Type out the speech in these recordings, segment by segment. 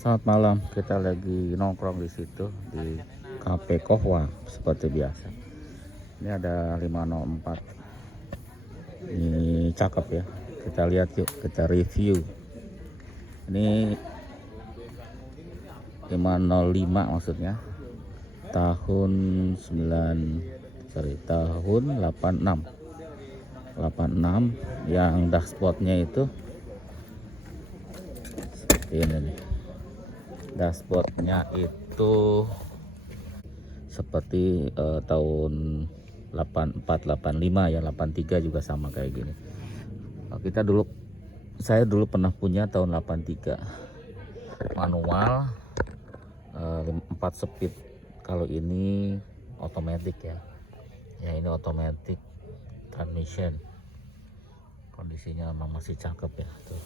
Selamat malam, kita lagi nongkrong di situ di Cafe Kohwa seperti biasa. Ini ada 504. Ini cakep ya. Kita lihat yuk, kita review. Ini 505 maksudnya. Tahun 86. 86 yang dashboardnya itu seperti ini nih. Dashboardnya itu seperti tahun 84 85 ya, 83 juga sama kayak gini. Saya dulu pernah punya tahun 83 manual 4 speed. Kalau ini otomatis ya. Ya ini otomatis transmission. Kondisinya memang masih cakep ya tuh.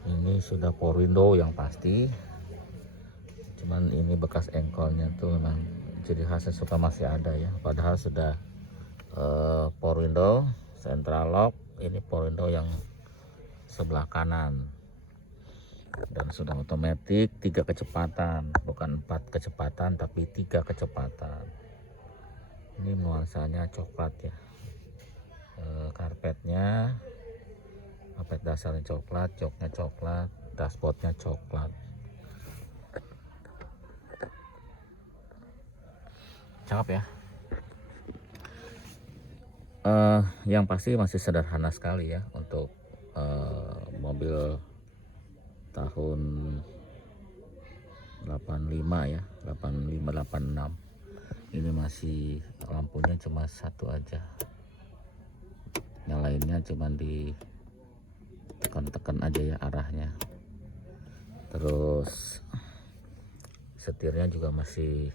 Ini sudah power window yang pasti, cuman ini bekas engkolnya tuh memang ciri khasnya suka masih ada ya, padahal sudah power window central lock. Ini power window yang sebelah kanan dan sudah otomatis 3 kecepatan, bukan 4 kecepatan tapi 3 kecepatan. Ini nuansanya coklat ya, karpet dasarnya coklat, joknya coklat, dashboardnya coklat. Cakep ya. Yang pasti masih sederhana sekali ya untuk mobil tahun 85 ya, 85 86. Ini masih lampunya cuma satu aja, yang lainnya cuma ditekan-tekan aja ya arahnya. Terus setirnya juga masih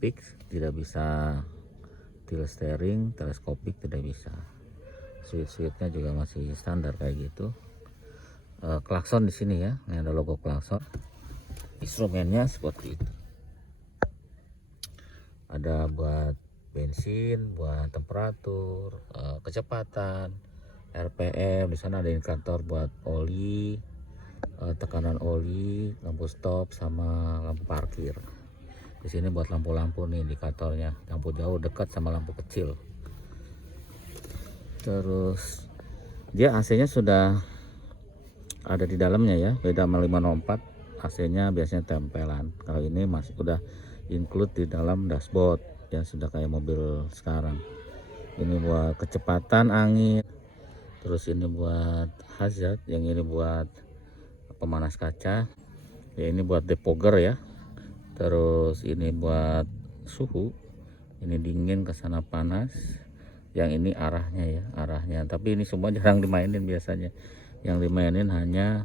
fix, tidak bisa tilt steering, teleskopik tidak bisa. Switch-switchnya juga masih standar kayak gitu. Klakson di sini ya, ini ada logo klakson. Instrumennya seperti itu. Ada buat bensin, buat temperatur, kecepatan, RPM. Di sana ada indikator buat oli, tekanan oli, lampu stop, sama lampu parkir. Di sini buat lampu-lampu nih indikatornya, lampu jauh, dekat, sama lampu kecil. Terus dia AC-nya sudah ada di dalamnya ya, beda sama 504. AC-nya biasanya tempelan. Kalau ini masih udah include di dalam dashboard yang sudah kayak mobil sekarang. Ini buat kecepatan angin, terus ini buat hazard, yang ini buat pemanas kaca ya, ini buat depogger ya. Terus ini buat suhu, ini dingin ke sana panas, yang ini arahnya ya, tapi ini semua jarang dimainin. Biasanya yang dimainin hanya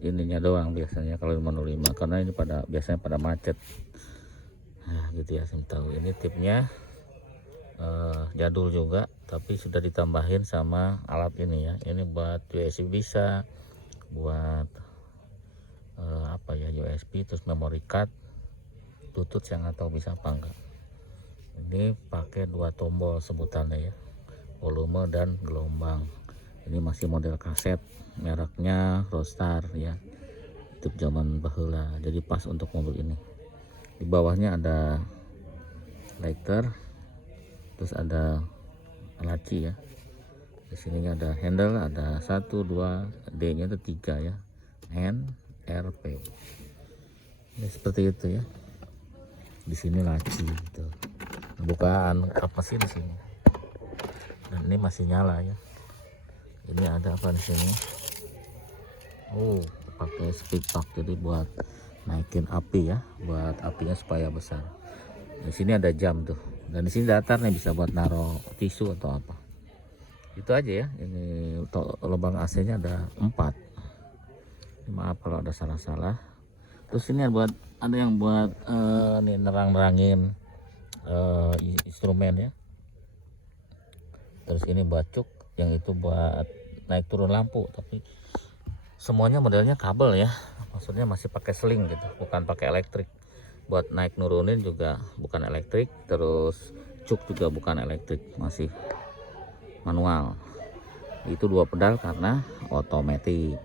ininya doang biasanya kalau 505, karena ini biasanya pada macet. Nah gitu ya, saya tahu. Ini tipnya jadul juga, tapi sudah ditambahin sama alat ini ya. Ini buat USB bisa, buat apa ya, USB, terus memory card, Bluetooth yang nggak tahu bisa apa enggak. Ini pakai 2 tombol sebutannya ya, volume dan gelombang. Ini masih model kaset, mereknya Roadstar ya, itu zaman bahula, jadi pas untuk mobil ini. Di bawahnya ada lighter, terus ada laci ya. Di sini ada handle, ada 1 2, D-nya itu 3 ya, N R P. Ini seperti itu ya. Di sini laci gitu. Bukaan apa sih di sini. Dan ini masih nyala ya. Ini ada apa di sini? Oh, pakai speedbox, jadi buat naikin api ya, buat apinya supaya besar. Di sini ada jam tuh, dan di sini datar nih, bisa buat naruh tisu atau apa. Itu aja ya. Ini untuk lubang AC-nya ada 4. Maaf kalau ada salah-salah. Terus ini ada yang buat nih nerangin instrumen ya. Terus ini buat cuk, yang itu buat naik turun lampu, tapi semuanya modelnya kabel ya, maksudnya masih pakai seling gitu, bukan pakai elektrik. Buat naik nurunin juga bukan elektrik, terus cuk juga bukan elektrik, masih manual. Itu 2 pedal karena otomatis.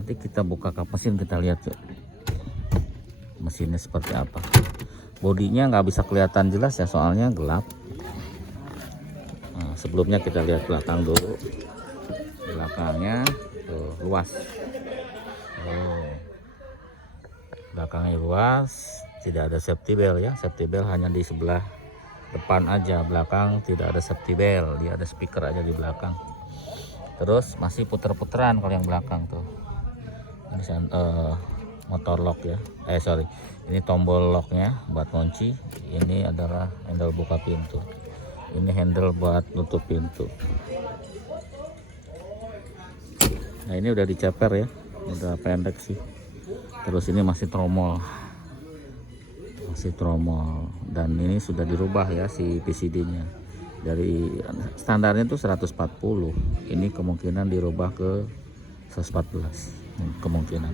Nanti kita buka kap mesin, kita lihat yuk mesinnya seperti apa. Bodinya nggak bisa kelihatan jelas ya, soalnya gelap. Nah, sebelumnya kita lihat belakang dulu. Belakangnya tuh luas. Belakangnya luas, tidak ada safety belt ya. Safety belt hanya di sebelah depan aja, belakang tidak ada safety belt. Dia ada speaker aja di belakang. Terus masih puter-puteran kalau yang belakang tuh. Ini motor lock ya. Sorry, ini tombol locknya buat kunci. Ini adalah handle buka pintu. Ini handle buat nutup pintu. Nah, ini udah diceper ya, udah pendek sih. Terus ini masih tromol, dan ini sudah dirubah ya si PCD-nya. Dari standarnya itu 140, ini kemungkinan dirubah ke 114 kemungkinan.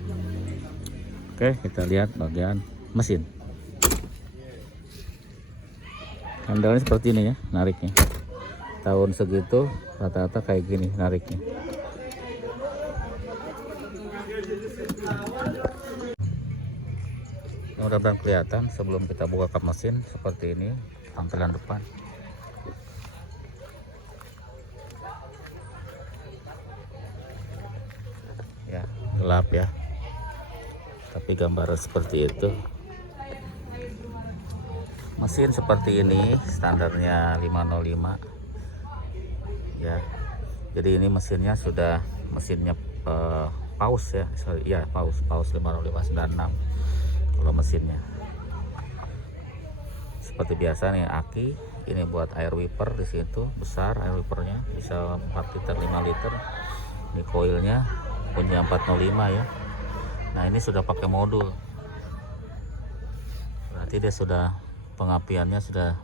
Oke, kita lihat bagian mesin. Handle seperti ini ya, nariknya. Tahun segitu rata-rata kayak gini nariknya. Mudah-mudahan kelihatan sebelum kita buka kap mesin. Seperti ini tampilan depan. Ya, gelap ya, tapi gambaran seperti itu. Mesin seperti ini, standarnya 505 ya. Jadi ini mesinnya sudah paus ya, sorry ya, paus 50596 kalau mesinnya. Seperti biasa nih aki, ini buat air wiper di situ, besar air wipernya, bisa 4 liter 5 liter. Ini koilnya punya 405 ya. Nah, ini sudah pakai modul, berarti dia sudah pengapiannya sudah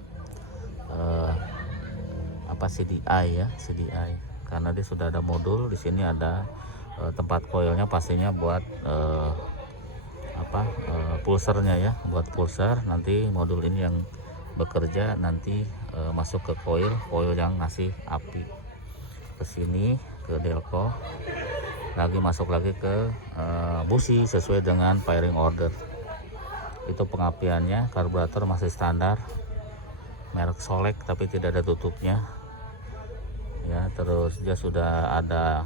CDI ya, CDI, karena dia sudah ada modul. Di sini ada tempat koilnya, pastinya buat pulsernya ya, buat pulser. Nanti modul ini yang bekerja nanti masuk ke koil yang ngasih api ke sini, ke delco, lagi masuk lagi ke busi sesuai dengan firing order. Itu pengapiannya. Karburator masih standar merek Solek tapi tidak ada tutupnya ya. Terus dia sudah ada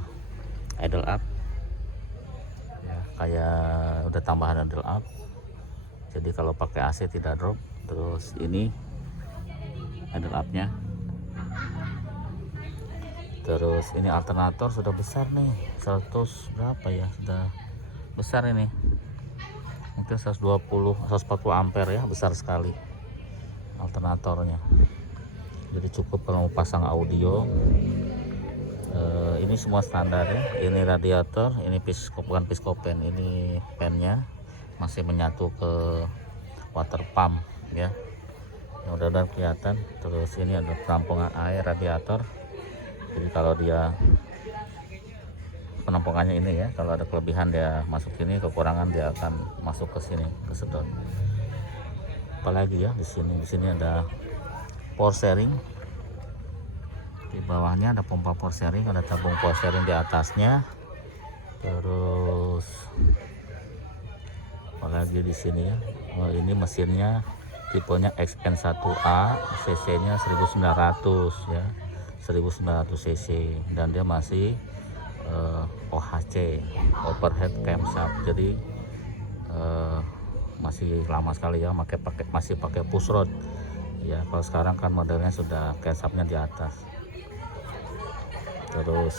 idle up ya, kayak udah tambahan idle up, jadi kalau pakai AC tidak drop. Terus ini idle up nya. Terus ini alternator sudah besar nih, 100 berapa ya, sudah besar ini, mungkin 140 ampere ya, besar sekali alternatornya. Jadi cukup kalau mau pasang audio. Ini semua standar ya. Ini radiator, ini bukan piskopen, ini pennya masih menyatu ke water pump ya. Mudah-mudahan kelihatan. Terus ini ada penampungan air radiator. Jadi kalau dia penampungannya ini ya, kalau ada kelebihan dia masuk sini, kekurangan dia akan masuk ke sini, ke sedot. Apalagi ya di sini ada power sharing. Di bawahnya ada pompa power sharing, ada tabung power sharing di atasnya. Terus apalagi di sini ya. Oh, ini mesinnya tipenya XN1A, cc-nya 1900 ya. 1900 cc, dan dia masih OHC, overhead camshaft. Jadi masih lama sekali ya, masih pakai push rod ya. Kalau sekarang kan modelnya sudah camshaftnya di atas. Terus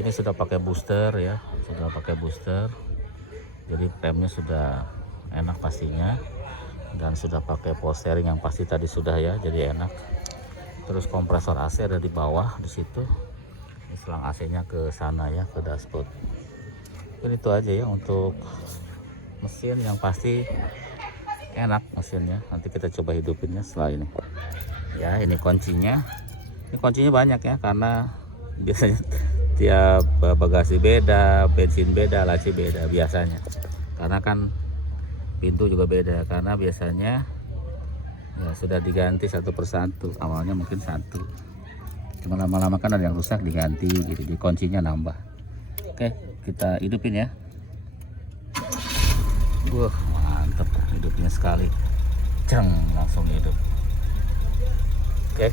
ini sudah pakai booster ya, sudah pakai booster, jadi remnya sudah enak pastinya, dan sudah pakai power steering yang pasti tadi sudah ya, jadi enak. Terus kompresor AC ada di bawah di situ. Ini selang AC-nya ke sana ya, ke dashboard. Ini itu aja ya untuk mesin, yang pasti enak mesinnya. Nanti kita coba hidupinnya setelah ini. Ya, ini kuncinya. Ini kuncinya banyak ya, karena biasanya tiap bagasi beda, bensin beda, laci beda biasanya. Karena kan pintu juga beda, karena biasanya ya sudah diganti satu persatu. Awalnya mungkin satu, cuma lama-lama kan ada yang rusak diganti gitu, di kuncinya nambah. Oke, kita hidupin ya. Wah, mantap hidupnya sekali. Ceng, langsung hidup. Oke.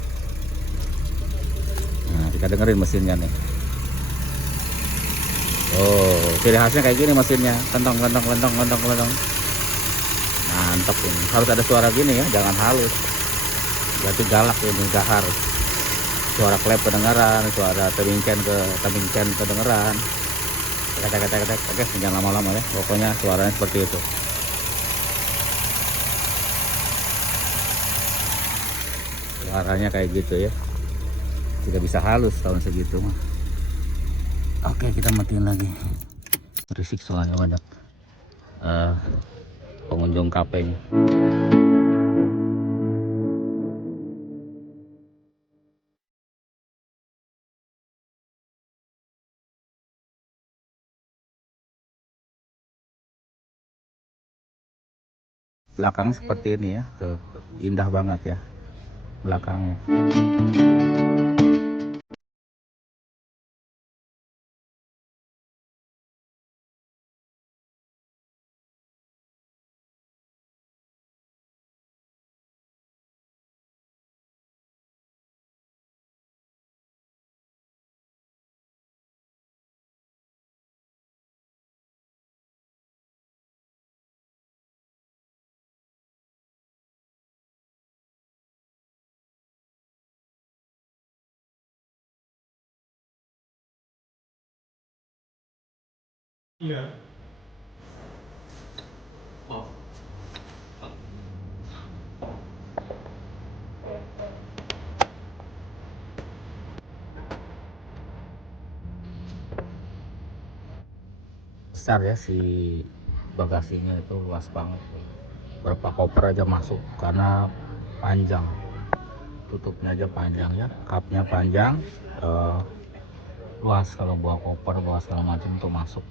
Nah, kita dengerin mesinnya nih. Oh, ciri khasnya kayak gini mesinnya. Kentong, kentong, kentong, kentong, kentong. Mantap ini. Harus ada suara gini ya, jangan halus. Berarti galak ini, gahar. Suara klep kedengaran, suara temincen kedengaran. Tek. Oke, jangan lama-lama ya. Pokoknya suaranya seperti itu. Suaranya kayak gitu ya. Tidak bisa halus tahun segitu mah. Oke, kita matiin lagi. Berisik soalnya banyak pengunjung kafenya. Belakang seperti ini ya. Tuh, indah banget ya belakangnya. Iya. Besar ya si bagasinya, itu luas banget. Berapa koper aja masuk karena panjang. Tutupnya aja panjang ya, cupnya panjang. Luas kalau bawa koper, bawa segala macam tuh masuk.